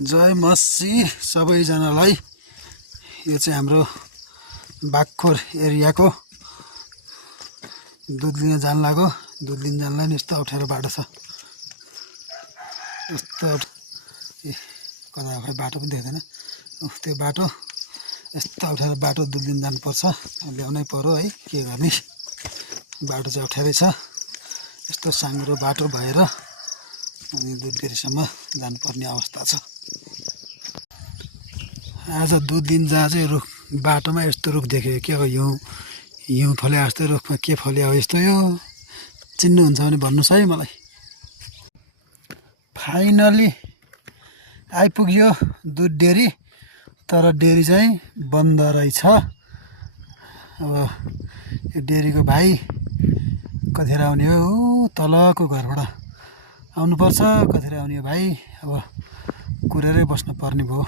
जय मसी सबैजनालाई। यो चाहिँ हाम्रो बागखोर एरियाको दुध लिन जान लाग्यो। दुध लिन जानलाई नि यस्तो अप्ठ्यारो बाटो छ। यस्तो कता खै बाटो पनि देख्दैन। त्यो बाटो यस्तो अप्ठ्यारो बाटो दुध लिन जानुपर्छ। ल्याउनै पर्यो है, के गर्ने। बाटो चाहिँ अप्ठ्यारै छ। यस्तो साङ्ग्रो बाटो भएर अनि दुधगेरीसम्म जानुपर्ने अवस्था छ। आज दुध लिन जहाँ चाहिँ रुख बाटोमा यस्तो रुख देखेँ। के हो हिउँ फल्या जस्तो रुखमा के फल्या हो यस्तो? यो चिन्नुहुन्छ भने भन्नुहोस् है मलाई। फाइनली आइपुग्यो दुध डेरी, तर डेरी चाहिँ बन्द रहेछ। अब यो डेरीको भाइ कतिखेर आउने हो? तलको घरबाट आउनुपर्छ। कतिखेर आउने हो भाइ? अब कुरेरै बस्नु पर्ने भयो।